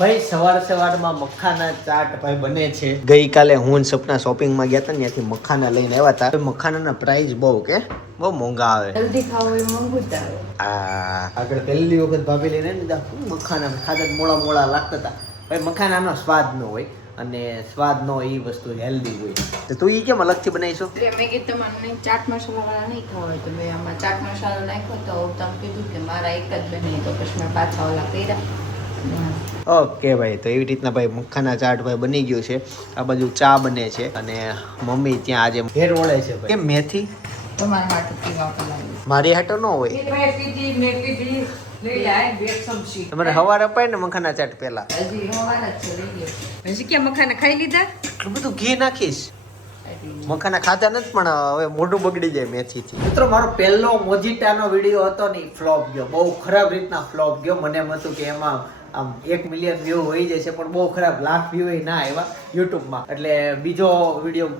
ભાઈ સવારમાં મખાના ચાટ ભાઈ બને છે. ગઈકાલે હું સપના શોપિંગમાં ગયા હતા ને, ત્યાંથી મખાના લઈને આવ્યા હતા. મખાનાના પ્રાઇસ બહુ મોંઘા આવે. જલ્દી ખાવો એ મોંઘું જ આવે. આગળ પહેલી વખત ભાભી લઈને લીધા મખાના, ખાતા મોળા લાગતા હતા. ભાઈ મખાનાનો સ્વાદ ન હોય અને સ્વાદ નો એ વસ્તુ હેલ્ધી હોય. તો તું એ કેમ અલગથી બનાવીશું? મેં કીધું તમને ચાટ મસાલા વાળા નહીં ખાવા હોય તો મેં આમાં ચાટ મસાલો નાખ્યો તો તમે કીધું કે મારા એક જ બને, તો પછી મેં પાછા ઓલા કર્યા. ઓકે ભાઈ, તો એવી રીતના ભાઈ મખાના ચાટ ભાઈ બની ગયું છે. આ બાજુ ચા બને છે અને મમ્મી ત્યાં આજે ઘેર વળે છે. ભાઈ કેમ મેથી તમારા હાટુ પીવા પલાવી મારી હાટો ન હોય? તમારે હવાર અપાય ને મખાના ચાટ પેલા. હજી હવાર જ છે, લઈ ગયો. હજી ક્યાં મખાના ખાઈ લીધા? એટલું બધું ઘી નાખીશ? મખાના ખાધા નથી પણ હવે મોઢું બગડી જાય મેથી થી. મિત્રો, મારો પહેલો મોજીટાનો વિડીયો હતો ને, ફ્લોપ ગયો. બહુ ખરાબ રીતના ફ્લોપ ગયો. મને એમ હતું કે એમાં આમ 1 મિલિયન વ્યૂ હોઈ જશે, પણ બહુ ખરાબ, લાખ વ્યૂ ના આવ્યા યુટ્યુબમાં. એટલે બીજો વિડીયો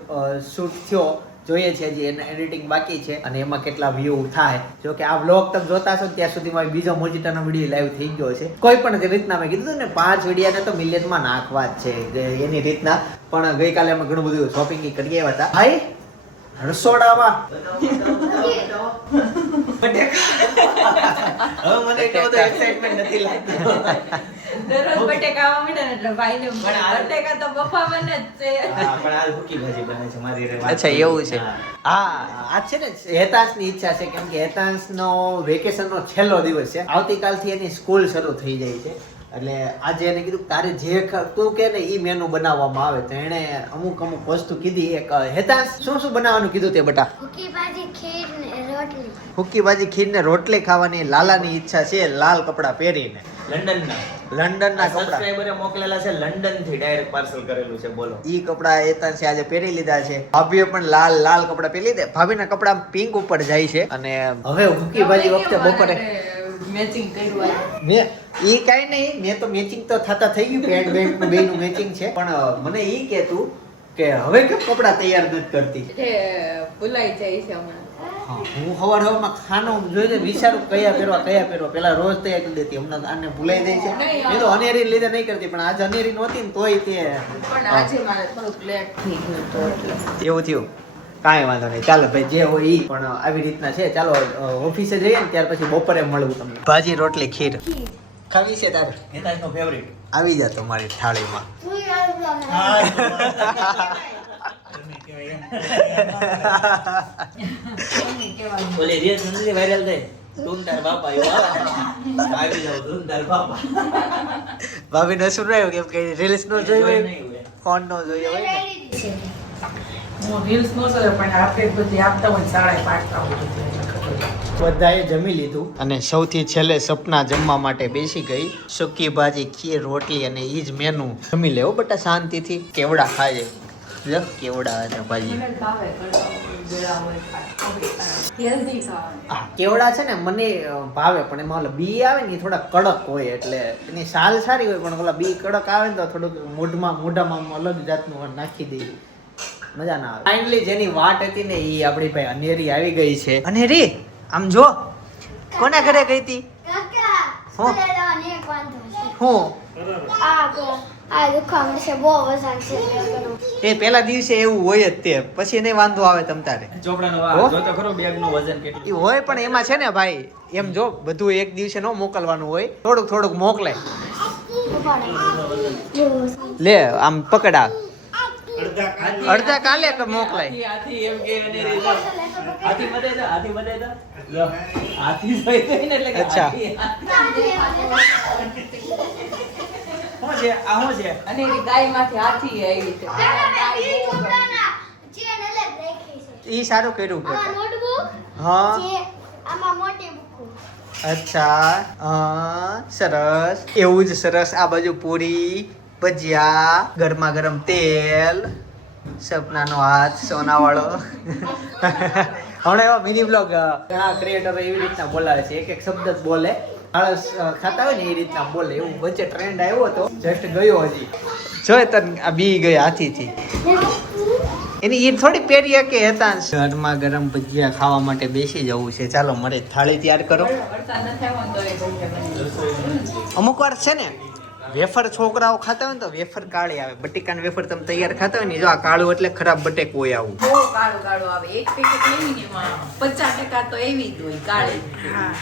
શૂટ થયો, જોઈએ છે, હજી એને એડિટિંગ બાકી છે અને એમાં કેટલા વ્યૂ થાય. જો કે આ વ્લોગ તમે જોતા હશો ત્યાં સુધીમાં બીજો મોજીટાનો વિડીયો લાઈવ થઈ ગયો છે. કોઈ પણ રીતના મેં કીધું ને 5 વિડીયાને તો મિલિયનમાં નાખવા જ છે એની રીતના. પણ ગઈકાલે અમે ઘણું બધું શોપિંગ કરી આવ્યા હતા. ભાઈ રસોડામાં હવે મને એટલો બધો એક્સાઇટમેન્ટ નથી લાગતો. દરરોજ બટેકા આવવા માંડે ને એટલે ભાઈને બટેકા તો બફા બને જ છે. પણ આ હુકી ભાજી બને છે મારી રે. અચ્છા, એવું છે. આ છે ને હેતાંશની ઈચ્છા છે, કેમ કે હેતાંશનો વેકેશનનો છેલ્લો દિવસ છે. આવતીકાલથી એની સ્કૂલ શરૂ થઈ જાય છે. એટલે આજે એને કીધું તારે જે તું કે ને એ મેનુ બનાવવામાં આવે. તો એને અમુક વસ્તુ કીધી. એક હેતાંશ શું બનાવવાનું કીધું તે બટા? હુકી ભાજી, ખીર ને રોટલી. હુકી ભાજી, ખીર ને રોટલી ખાવાની લાલાની ઈચ્છા છે, લાલ કપડા પહેરીને. લંડનના કપડા સબસ્ક્રાઇબરે મોકલેલા છે, લંડન થી ડાયરેક્ટ પાર્સલ કરેલું છે. બોલો, ઈ કપડા હેતાંશે આજે પહેરી લીધા છે. ભાભીએ પણ લાલ કપડા પહેરી લીધા. ભાભીના કપડા પિંક ઉપર જાય છે. અને હવે હુકી ભાજી વખતે બપોરે મેચિંગ કર્યું. મેં ઈ કાઈ નહીં, મેં તો મેચિંગ તો થતા થઈ ગયું. પેન્ટ બેન્ટ નું બેનું મેચિંગ છે. પણ મને ઈ કે તું કે હવે કેમ કપડા તૈયાર નથી કરતી? એ ભૂલાઈ જાય છે હમણાં. હું સવારમાં ખાનું જોઈને વિચારું કયા પહેરવા. પેલા રોજ તૈયાર કરી દેતી, હમણાં આને ભૂલાઈ જાય છે. એ તો અનેરી લીધે નહીં કરતી, પણ આજે અનેરી નહોતી ને તોય તે. પણ આજે મારે થોડુંક લેટ થઈ ગયું તો એટલે એવું થયું. કાંઈ વાંધો નહીં, ચાલો ભાઈ જે હોય ઈ. પણ આવી રીતના છે. ચાલો ઓફિસે જઈએ ને ત્યાર પછી બપોરે મળવું તમને. ભાજી, રોટલી, ખીર ખાવી છે તારે? હેતાંશનો ફેવરિટ. આવી જા તમારી થાળીમાં. ઓલે રીલ્સ નથી વાયરલ થઈ, તું તાર બાપા આવી જાવ, તું તાર બાપા. ભાભી ને શું રહ્યું કેમ કે રીલ્સ નો જોયું હોય, ફોન નો જોયો હોય ને. હું રીલ્સ નો જોયો પણ આપણે બધી આપતા હોય 5:30 બધાએ જમી લીધું અને સૌથી છેલ્લે સપના જમવા માટે બેસી ગઈ. સૂકી ભાજી, ખીર, રોટલી અને ઈ જ મેનુ. જમી લેવો બટા શાંતિથી. કેવડા ખાય છે, કેવડા અને ભાજી. મને ભાવે ગળા હોય હેલ્ધી ખાવા. કેવડા છે ને મને ભાવે, પણ એમાં ઓલા બી આવે ને એ થોડા કડક હોય. એટલે એની સાલ સારી હોય, પણ ઓલા બી કડક આવે ને તો થોડુંક મોઢામાં અલગ જાતનું નાખી દે, મજા ના આવે. ફાઇનલી જેની વાટ હતી ને એ આપણી ભાઈ અનેરી આવી ગઈ છે. અનેરી આમ જો, કોના ઘરે ગઈ હતી? કાકા, હું? સ્કૂલે જવાની એક વાંધો છે. હું આ દુખામ છે, બહુ વજન છે. એ પેલા દિવસે એવું હોય જ તે, પછી એને વાંધો આવે તમ તારે. ચોપડાનો હો? જોતો ખરો બેગ નું વજન કેટલું એ હોય પણ એમાં છે ને ભાઈ, એમ જો બધું એક દિવસે ન મોકલવાનું હોય, થોડુંક મોકલે. લે આમ પકડા, અડધા કાલે મોકલાય. હાથી એમ કે હાથી બધાય લો હાથી જોઈ ગઈ ને એટલે કે અચ્છા. હાથી. શું છે આ? શું છે? અને એ ગાયમાંથી હાથી આવી છે. ઈ સારું કર્યું કે. નોટબુક હા, છે, આમાં મોટી બુક. અચ્છા, હા, સરસ. એવું જ સરસ. આ બાજુ પૂરી, ભજીયા, ગરમા ગરમ તેલ, સપનાનો હાથ સોનાવાળો. હમણાં એવા મિની બ્લોગ ઘણા ક્રિએટરો એવી રીતના બોલાવે છે, એક શબ્દ જ બોલે. આળસ ખાતા હોય ને એ રીતના બોલે. એવું વચ્ચે ટ્રેન્ડ આવ્યો હતો, જસ્ટ ગયો હજી. જોય તન આ બી ગઈ હાથીથી. એની ઈદ થોડી પહેરી કે હેતાંશ. ગરમા ગરમ ભજીયા ખાવા માટે બેસી જવું છે. ચાલો મારે થાળી તૈયાર કરો. વરસાદ ન થયો હોય તો એ જલ્દી બની જાય. અમુક વાર છે ને વેફર છોકરાઓ ખાતા હોય ને તો વેફર કાળી આવે. બટેકાની વેફર તમે તૈયાર ખાતા હોય ને જો આ કાળું એટલે ખરાબ બટેકું હોય આવું. બહુ કાળું કાળું આવે. એક પેકેટ લેવી ને એમાં 50% તો એવી જ હોય કાળી.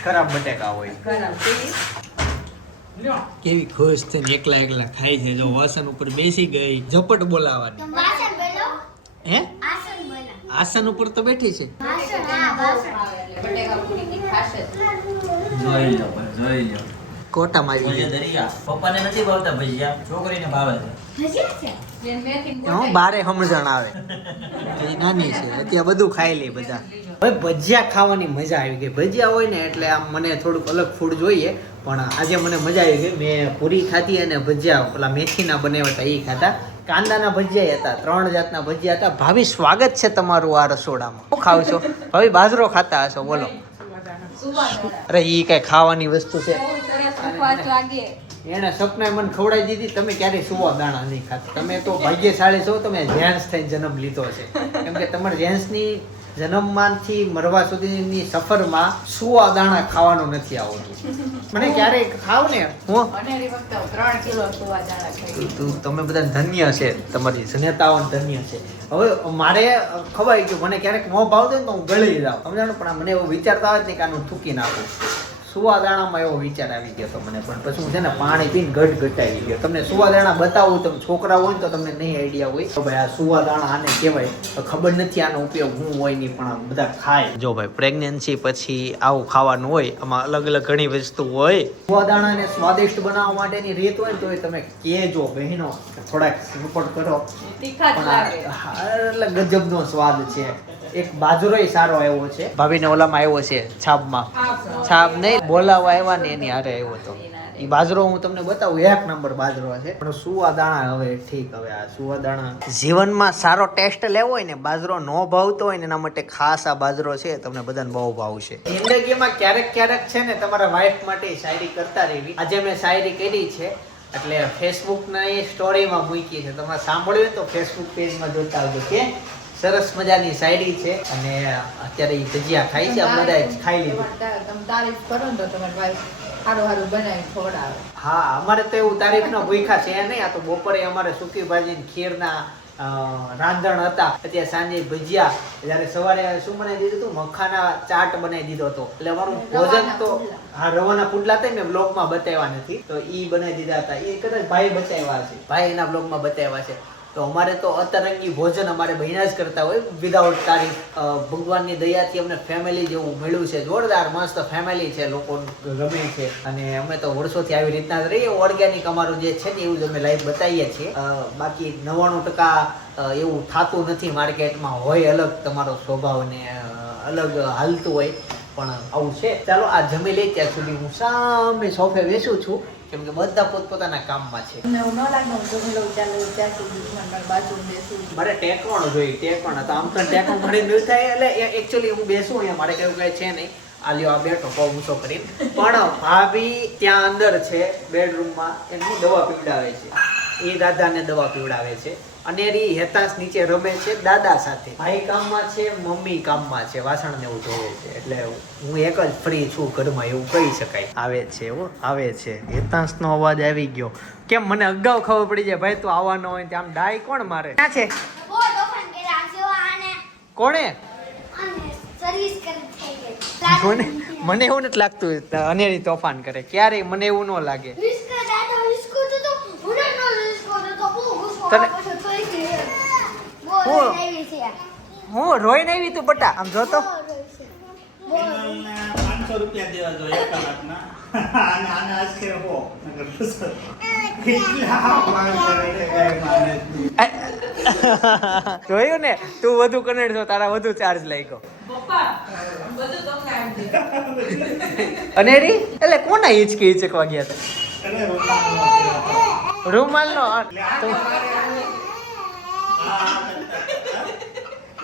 ખરાબ બટેકા હોય. ખરાબ તેવી. લ્યો. કેવી ખુશ થઈને એકલા એકલા ખાય છે. જો વાસણ ઉપર બેસી ગઈ ઝપટ બોલાવાની. તમે વાસણ બનાવો હે આસન બનાવો આસન ઉપર તો બેઠી છે. વાસણ હા વાસણ આવે એટલે બટેકા પૂરી ની ખાશે જ. જોઈ લો કોટા મારી ભજીયા દરિયા પપ્પાને નથી ભાવતા ભજીયા છોકરીને ભાવે છે ભજીયા છે બેન મેથીની હું ગોટાઈ. બારે સમજણ આવે એ નાની છે અત્યારે બધું ખાઈ લે બધા. હવે ભજીયા ખાવાની મજા આવી ગઈ. ભજીયા હોય ને એટલે આમ મને થોડુંક અલગ ફૂડ જોઈએ પણ આજે મને મજા આવી ગઈ. મેં પૂરી ખાધી અને ભજીયા પેલા મેથીના બનાવ્યા હતા એ ખાધા. કાંદાના ભજીયા હતા. 3 જાતના ભજીયા હતા. ભાભી સ્વાગત છે તમારું આ રસોડામાં. શું ખાવ છો ભાભી? બાજરો ખાતા હશો બોલો. સુવાદળા. અરે ઈ કઈ ખાવાની વસ્તુ છે? બહુ સરસ ઉપવાસ લાગે. એને સપનાએ મને ખવડાવી દીધી. તમે ક્યારેય સુવા દાણા નહીં ખાતા. તમે તો ભાગ્યશાળી છો. તમે જેન્ટ્સ થઈને જન્મ લીધો છે. કેમ કે તમારા જેન્ટ્સની જન્મમાંથી મરવા સુધીની સફરમાં સુવા દાણા ખાવાનું નથી આવતું. મને ક્યારેય ખાવ ને હું અનેરી વખતે 3 કિલો સુવાદળા ખાઈ. તમે બધા ધન્ય છે. તમારી જનેતાઓ ધન્ય છે. હવે મારે ખવાય કે મને ક્યારેક મોં ભાવતો ને તો હું ગળી જાઉં સમજાણું. પણ આ મને એવો વિચાર તો આવે જ નહીં કે આનું થૂકી નાખું. સુવાદાણામાં એવો વિચાર આવી ગયો તો મને. પણ પછી હું છે ને પાણી પીને ગટાવી ગયો. તમને સુવાદાણા બતાવું તમે છોકરા હોય ને તો તમને નહીં આઈડિયા હોય તો ભાઈ આ સુવાદાણા આને કહેવાય. તો ખબર નથી આનો ઉપયોગ હું હોય નહીં પણ બધા ખાય. જો ભાઈ પ્રેગ્નન્સી પછી આવું ખાવાનું હોય. આમાં અલગ અલગ ઘણી વસ્તુ હોય. સુવાદાણાને સ્વાદિષ્ટ બનાવવા માટેની રીત હોય ને તો તમે કહેજો બહેનો થોડાક સપોર્ટ કરો. તીખા જ પણ લાગે. એટલે ગજબનો સ્વાદ છે. એક બાજરોય સારો આવ્યો છે. ભાભીને ઓલામાં આવ્યો છે છાપમાં. છાપ નહીં બોલાવા આવ્યા ને એની હારે આવ્યો હતો. એ બાજરો હું તમને બતાવું 1 નંબર બાજરો છે. પણ સુવાદાણા હવે ઠીક. હવે આ સુવાદાણા જીવનમાં સારો ટેસ્ટ લેવો હોય ને બાજરો ન ભાવતો હોય ને એના માટે ખાસ આ બાજરો છે. તમને બધાને બહુ ભાવશે. જિંદગીમાં ક્યારેક ક્યારેક છે ને તમારા વાઈફ માટે શાયરી કરતા રહેવી. આજે મેં શાયરી કરી છે એટલે ફેસબુકના એ સ્ટોરીમાં મૂકી છે. તમારે સાંભળ્યું તો ફેસબુક પેજમાં જોતા આવજો કે સરસ મજાની શાયરી છે. અને અત્યારે એ ભજીયા ખાઈ છે. બધા ખાઈ લીધું. તમે તારીફ કરો ને તો તમારી વાઈફ સારું સારું બનાવી ખવડાવે. હા અમારે તો એવું તારીફનો ભૂખ્યા છે નહીં. આ તો બપોરે અમારે સૂકી ભાજી ખીરના રાંધણ હતા. અત્યારે સાંજે ભજીયા. જ્યારે સવારે શું બનાવી દીધું હતું? મખાના ચાટ બનાવી દીધો હતો. એટલે અમારું ભોજન તો હા રવાના પુડલા હતા. મેં બ્લોગમાં બતાવ્યા નથી તો ઈ બનાવી દીધા હતા. એ કદાચ ભાઈ બતાવ્યા છે. ભાઈ એના બ્લોગમાં બતાવ્યા છે. તો અમારે તો અતરંગી ભોજન અમારે બહેના જ કરતા હોય વિધાઉટ તારીફ. ભગવાનની દયાથી અમને ફેમિલી જેવું મળ્યું છે. જોરદાર મસ્ત ફેમિલી છે. લોકો ગમે છે અને અમે તો વર્ષોથી આવી રીતના જ રહીએ. ઓર્ગેનિક અમારું જે છે ને એવું જ અમે લાઈફ બતાવીએ છીએ. બાકી 99% એવું થતું નથી માર્કેટમાં. હોય અલગ તમારો સ્વભાવ ને અલગ હાલતું હોય પણ આવું છે. ચાલો આ જમી લઈ ત્યાં સુધી હું સામે સોફે બેસું છું. કેમ કે બધા પોતપોતાના કામમાં છે. તમને એવું ન લાગે હું જમી લઉં ચાલો ત્યાં સુધી મારી બાજુ બેસું. મારે ટેકવાનું જોઈએ. ટેકવાનું તો આમ તો ટેકવાનું ઘણી ન થાય. એટલે એકચ્યુઅલી હું બેસું અહીંયા મારે કેવું કઈ છે નહીં. આ લ્યો આ બેઠો પગ ઊંચો કરીને. પણ ભાભી ત્યાં અંદર છે બેડરૂમમાં એમની દવા પીવડાવે છે. એ દાદાને દવા પીવડાવે છે. અને એ હેતાંશ નીચે રમે છે દાદા સાથે. ભાઈ કામમાં છે, મમ્મી કામમાં છે, વાસણ ને એવું ધોવે છે. એટલે હું એક જ ફ્રી છું ઘરમાં એવું કહી શકાય. આવે છે હો આવે છે. હેતાંશનો અવાજ આવી ગયો. કેમ મને અગાઉ ખબર પડી જાય ભાઈ તું આવવાનો હોય ત્યાં આમ ડાય કોણ મારે? ક્યાં છે? બહુ તોફાન કર્યા છે આને કોણે? અને સર્વિસ કરી થઈ ગઈ. મને એવું નથી લાગતું અનેરી તોફાન કરે ક્યારે. મને એવું ન લાગે. રિસ્કો દાદા રિસ્કો તો હું ન રિસ્કો તો બહુ ગુસ્સો તને- આવે છે તો એ કે બહુ હું? નઈ છે હું રોઈને આવી તું બટા આમ જોતો. બહુ 500 રૂપિયા દેવા જો એક કલાકના અને આને આજ કે હો નગર કેટલા માંગ કરે છે ગાય માને જોયું ને તું વધુ કનેડ છો તારા વધુ ચાર્જ લાગ્યો. પપ્પા બધું તમને આપી દે. અનેરી એટલે કોના હિચકી હિચકવા ગયા હતા? અરે રૂમાલ નો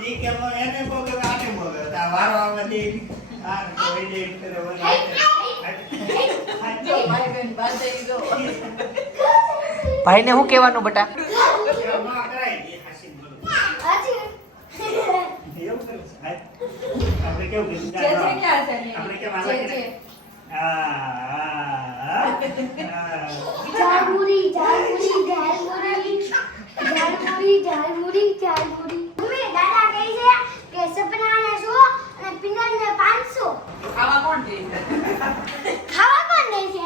ઈ કે એને બોગે આને બોગે તા વારો આવે દે આ કોઈ દે કરે જો ભાઈ બહેન બાંધાઈ ગયો. ભાઈ ને શું કહેવાનું બટા? હાજી આપણે કેવું જે જે ક્યાં છે ને? આપણે કેમ જે જે. ઝાલમુરી ઝાલમુરી ઝાલમુરી ઝાલમુરી ઝાલમુરી ઝાલમુરી મમ્મી દાદા કહે છે કે સપનાને 100 અને પિંગલને 500 ખાવા કોણ દે ખાવા કોણ દે છે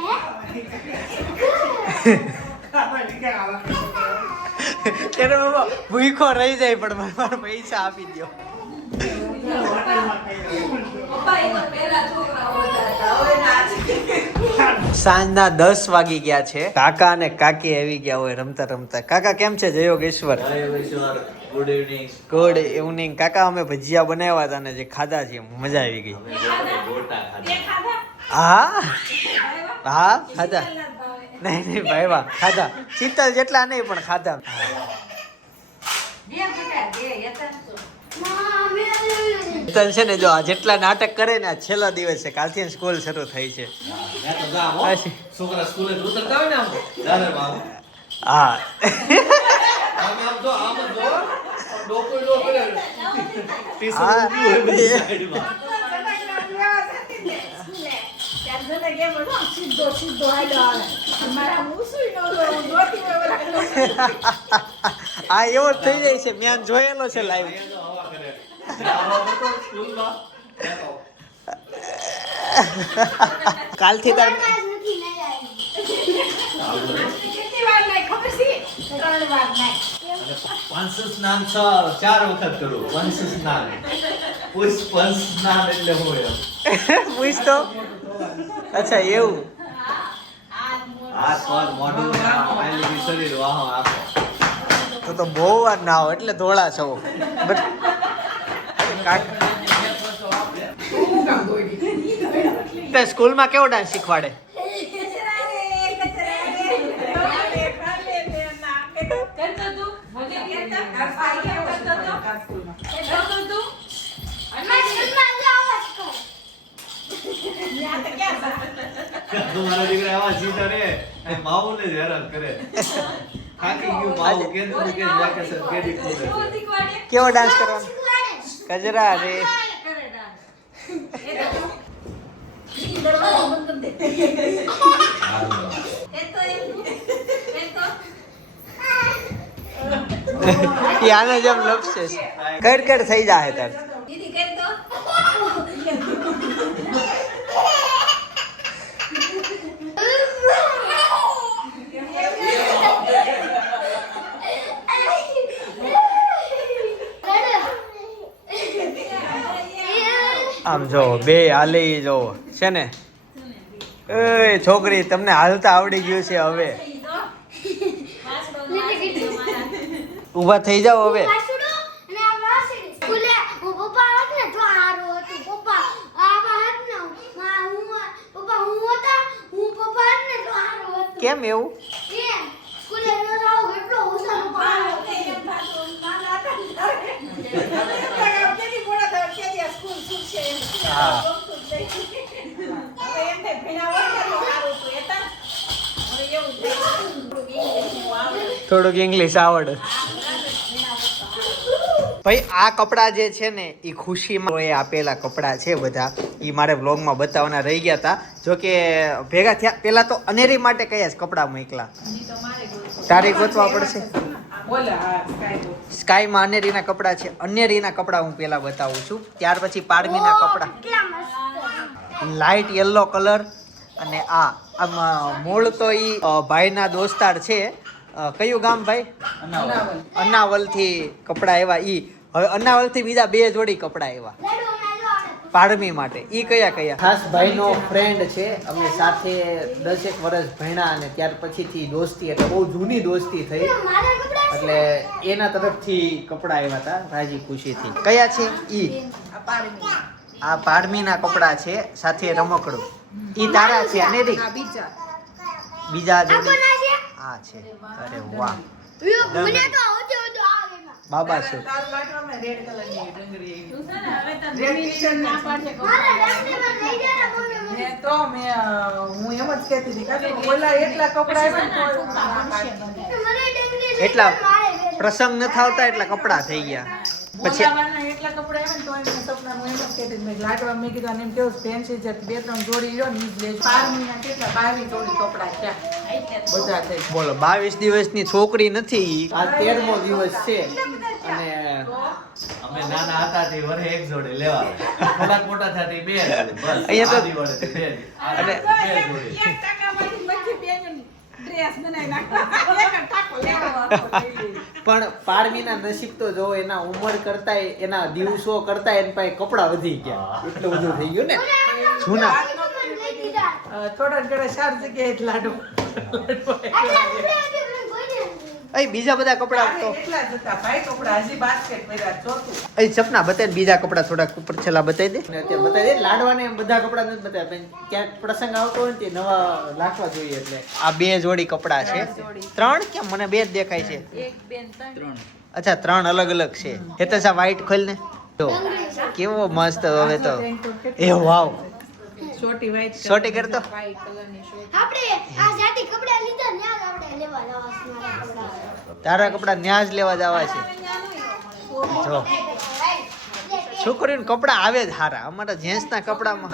એને બાબા ભૂખો રહી જાય પણ મારા પૈસા આપી દો. પપ્પા એ તો પહેલા છોકરા હતા હવે ના છે. સાંજના 10 વાગી ગયા છે. કાકા અને કાકી આવી ગયા હોય રમતા રમતા. કાકા કેમ છે? જય Yogeshwar. Good evening. Good evening. કાકા અમે ભજીયા બનાવ્યા હતા ને જે ખાધા છે મજા આવી ગઈ. હા હા ખાધા. નહીં ભાઈ વાહ ખાધા. શીતલ જેટલા નહીં પણ ખાધા. શીતલ છે ને જો આ જેટલા નાટક કરે ને આ છેલ્લા દિવસ છે. કાલથી સ્કૂલ શરૂ થઈ છે. છોકરા સ્કૂલે ઉતરતા હોય ને આમ દાદા બામ હા આમ જો ડોકો હા. આ એવો જ થઈ જાય છે. મેં જોયેલો છે લાઈવ. કાલથી તાર નથી લઈ આવી પંચ સ્નાન 4 વખત કરું. પંચ સ્નાન પુષ્પ પંચ સ્નાન એટલે હોય પૂછ તો. અચ્છા એવું. હાથ પગ મોઢું પહેલી શરીર વાહો આખો. તો બહુ વાર ના આવો એટલે ધોળા છો. સ્કૂલમાં કેવો ડાન્સ શીખવાડે? તમારા દીકરા આવા સીધા રે એ માઉને જ હેરાન કરે. થાકી ગયું માઉ કે તું કે વેકેશન કેડી પૂરે. કેવો ડાન્સ કરવાનો? કજરા રે. આને જેમ લપસે છે. કડ થઈ જાય તાર. દીદી કર તો આમ જો બે હાલે જો છે ને. એ છોકરી તમને હાલતા આવડી ગયું છે હવે. ઊભા થઈ જાઓ હવે. કેમ એવું? હા થોડુંક ઇંગ્લિશ આવડે. ભાઈ આ કપડાં જે છે ને એ ખુશીમાં એ આપેલા કપડાં છે બધા. એ મારે વ્લોગમાં બતાવવાના રહી ગયા હતા. જો કે ભેગા થયા પહેલા તો અનેરી માટે કયા જ કપડાં મોકલા. તારે ગોતવા પડશે. સ્કાયમાં અનેરીના કપડાં છે. અનેરીના કપડાં હું પહેલા બતાવું છું. ત્યાર પછી પાડમીના કપડાં લાઇટ યલો કલર. અને આમાં મૂળ તો એ ભાઈના દોસ્તાર છે. કયું ગામ ભાઈ? અનાવલથી કપડાં એવા. ઈ હવે અનાવલથી બીજા 2 જોડી કપડાં એવા પાડમી માટે. ઈ કયા કયા? ખાસ ભાઈનો ફ્રેન્ડ છે. અમે સાથે 10 વર્ષ ભણ્યા અને ત્યાર પછીથી દોસ્તી એટલે બહુ જૂની દોસ્તી થઈ. એટલે એના તરફથી કપડાં આવ્યા હતા રાજી ખુશીથી. કયા છે ઈ? આ પાડમીના કપડાં છે સાથે રમકડું. ઈ તારા છે અને બીજા જોડી આ છે. અરે વાહ બાબા છે. એટલા પ્રસંગ ન આવતા એટલા કપડા થઈ ગયા. બોલાવાના એટલા કપડા આવે ને તો એમને સપનામાં એમ જ કહેતી મેં લાડવા મેં કીધું આને એમ કેવું ફેન્સી છે 2-3 જોડી લ્યો ને ઈ જ લેજો 12 મહિના કેટલા 22 જોડી કપડા છે બધા થઈ બોલો 22 દિવસની છોકરી નથી, આ 13મો દિવસ છે. અને અમે નાના હતા તે વરે એક જોડે લેવા થોડાક મોટા થતી બે જોડે બસ અહીંયા તો- આ દિવાળીથી બે અને બે જોડે એક ટકામાંથી મચ્છી બેન ડ્રેસ બનાવી નાખવા એક ટાકો લેવો પણ પારવીના નસીબ તો જો એના ઉંમર કરતા એના દિવસો કરતા એના પાસે કપડા વધી ગયા, એટલું બધું થઈ ગયું ને જૂના. થોડા ઘણા 4 જગ્યાએ જ લાડુ અહીં બીજા બધા કપડા તો એટલા જ હતા ભાઈ કપડા હજી બાસ્કેટ પહેર્યા ચોથું અહીં સપના બતાવી બીજા કપડા થોડાક ઉપર છેલ્લા બતાવી દે ને અત્યારે બતાવી દે. લાડવાને એમ બધા કપડા નથી બતાવ્યા, પણ ક્યાંક પ્રસંગ આવતો હોય ને તે નવા રાખવા જોઈએ. એટલે આ 2 જોડી કપડા છે, 3 કેમ મને 2 જ દેખાય છે. એક બેન 3 અચ્છા 3 અલગ અલગ છે. હેતસ આ વ્હાઈટ ખોલ ને જો કેવો મસ્ત. હવે તો એ વાવ ચોટી વ્હાઈટ સોટી કરતો વ્હાઈટ કલરની શોર્ટ આપણે આ જાતિ કપડા લીધા ને આ આપણે લેવા જવા કપડા તારા કપડા ન્યાજ લેવા જવા છે. જો છોકરીઓને કપડા આવે જ હારા, અમારા જેન્ટ્સ ના કપડામાં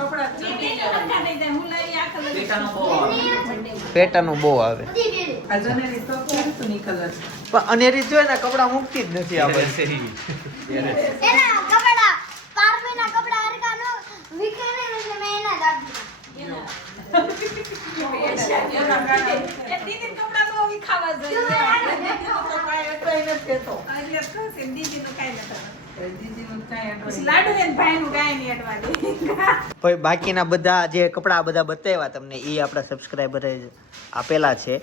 પેટાનું બહુ આવે. આ જનેરી તો કેવું તું નીકળે પણ અનેરી જોઈએ ને કપડા મૂકતી જ નથી આ બધી. એના કપડા પારમીના કપડા હરકાનો વિકે ને એટલે મેં એના જ આપી દીદી કપડા તો આવી ખાવા ભાઈ બાકીના બધા જે કપડા આ બધા બતાવ્યા તમને એ આપણા સબસ્ક્રાઈબરે આપેલા છે,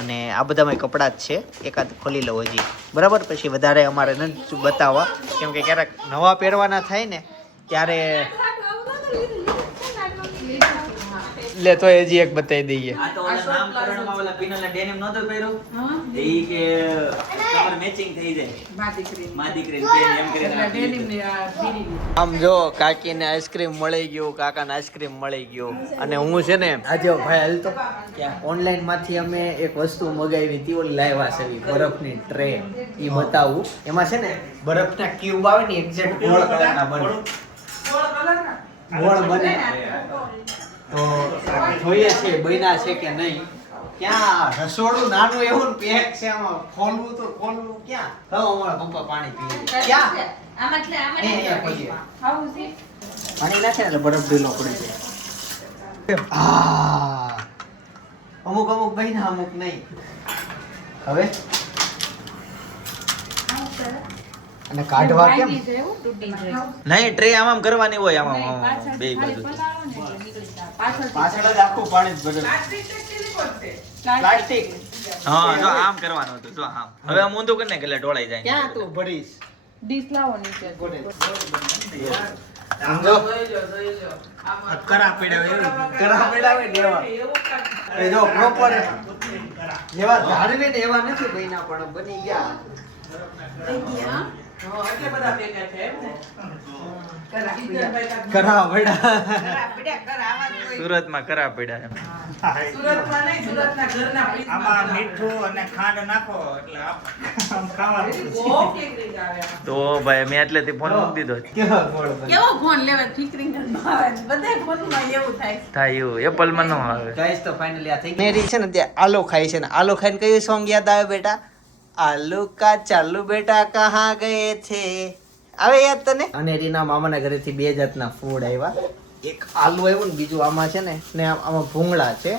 અને આ બધામાં કપડા જ છે. એકાદ ખોલી લો હજી, બરાબર. પછી વધારે અમારે નથી બતાવવા, કેમ કે ક્યારેક નવા પહેરવાના થાય ને ત્યારે લે તો હજી એક બતાવી દઈએ. આ તો ઓલા નામકરણમાં ઓલા પિનલના ડેનિમ નહોતો પહેર્યો ઈ કે તમારે મેચિંગ થઈ જાય માં દીકરી એમ કરીને આમ જો કાકીને આઈસ્ક્રીમ મળી ગયું, કાકાને આઈસ્ક્રીમ મળી ગયું, અને હું છે ને આજે ભાઈ હાલતો ઓનલાઈન માંથી અમે એક વસ્તુ મગાવી હતી, ઓલી લાવ્યા છે બરફની ટ્રે. એ બતાવું. એમાં છે ને બરફના ક્યુબ આવે ને એક્ઝેક્ટ ગોળ કલરના બને, ગોળ બને. તો જોઈએ છે બન્યા છે કે નહીં. ક્યાં રસોડું નાનું એવું ને પેક છે, આમાં ખોલવું તો ખોલવું ક્યાં. હવે અમારા પપ્પા પાણી પીએ ક્યાં અહીંયા પીએ. પાણી નાખે ને એટલે બરફ ઢીલો પડી જાય. અમુક અમુક બન્યા અમુક નહીં. હવે અને કાઢવા કેમ નહીં ટ્રે આમ કરવાની હોય આમ બે બાજુ પાછળ જ આખું પાણી જ બદલ પ્લાસ્ટિક. હા જો આમ કરવાનું હતું જો આમ હવે આમ ઊંધું કરીને એટલે ઢોળાઈ જાય ક્યાં તું ભરીશ ડીશ લાવો નીચે ગોડે. સમજો કરા પીડા કરા મેળાવે દેવા. એ જો પ્રોપર જેવા ધારવે ને એવા નથી બન્યા, પણ બની ગયા. એટલે બધા ભેગા છે એમ ને કરા મેળા સુરતમાં કરા પડ્યા એમ સુરતમાં નહીં, સુરતના ઘરના ફ્રીજમાં આમાં બનાવે. મીઠું અને ખાંડ નાખો એટલે આમ ખાવાનું બહુ કેકરી જ આવે આમાં. તો ભાઈ મેં એટલેથી ફોન મૂકી દીધો કેવા ગોળ બને. કેવો ફોન લેવા ફિકરિંગ આવે બધા ફોનમાં એવું થાય થાય એવું એપલમાં ન આવે. ગાઈસ તો ફાઇનલી આ થઈ ગઈ. મેરી છે ને ત્યાં આલો ખાય છે ને, આલો ખાઈને કયું સોંગ યાદ આવે બેટા? આલુ કા ચાલુ બેટા કહા ગયે થે, આવે યાદ તને? અને રીના મામાના ઘરેથી 2 જાતના ફૂડ આવ્યા. એક આલુ આવ્યું ને બીજું આમાં છે ને આમાં ભૂંગળા છે.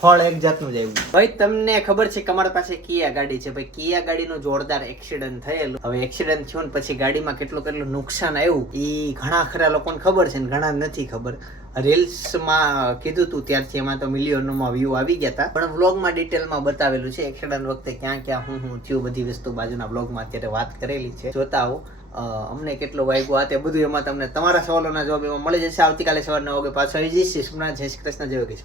ફળ એક જાતનું જ આવ્યું. ભાઈ તમને ખબર છે કે અમારી પાસે કિયા ગાડી છે. ભાઈ કિયા ગાડીનું જોરદાર એક્સિડન્ટ થયેલું. હવે એક્સિડન્ટ થયું ને પછી ગાડીમાં કેટલું નુકસાન આવ્યું એ ઘણા ખરા લોકોને ખબર છે ને ઘણા નથી ખબર. રીલ્સમાં કીધું તું ત્યારથી એમાં તો મિલિયનોમાં વ્યૂ આવી ગયા હતા, પણ વ્લોગમાં ડિટેલમાં બતાવેલું છે એક્સિડન્ટ વખતે ક્યાં ક્યાં હું થયું, બધી વસ્તુ બાજુના વ્લોગમાં અત્યારે વાત કરેલી છે, જોતા આવો. અમને કેટલો વાગ્યો આ તે બધું એમાં તમને તમારા સવાલોના જવાબ એમાં મળી જશે. આવતીકાલે સવારના વાગે પાછો આવી જઈશ. જય શ્રી કૃષ્ણ, જય શ્રી કૃષ્ણ, જય યોગેશ્વર.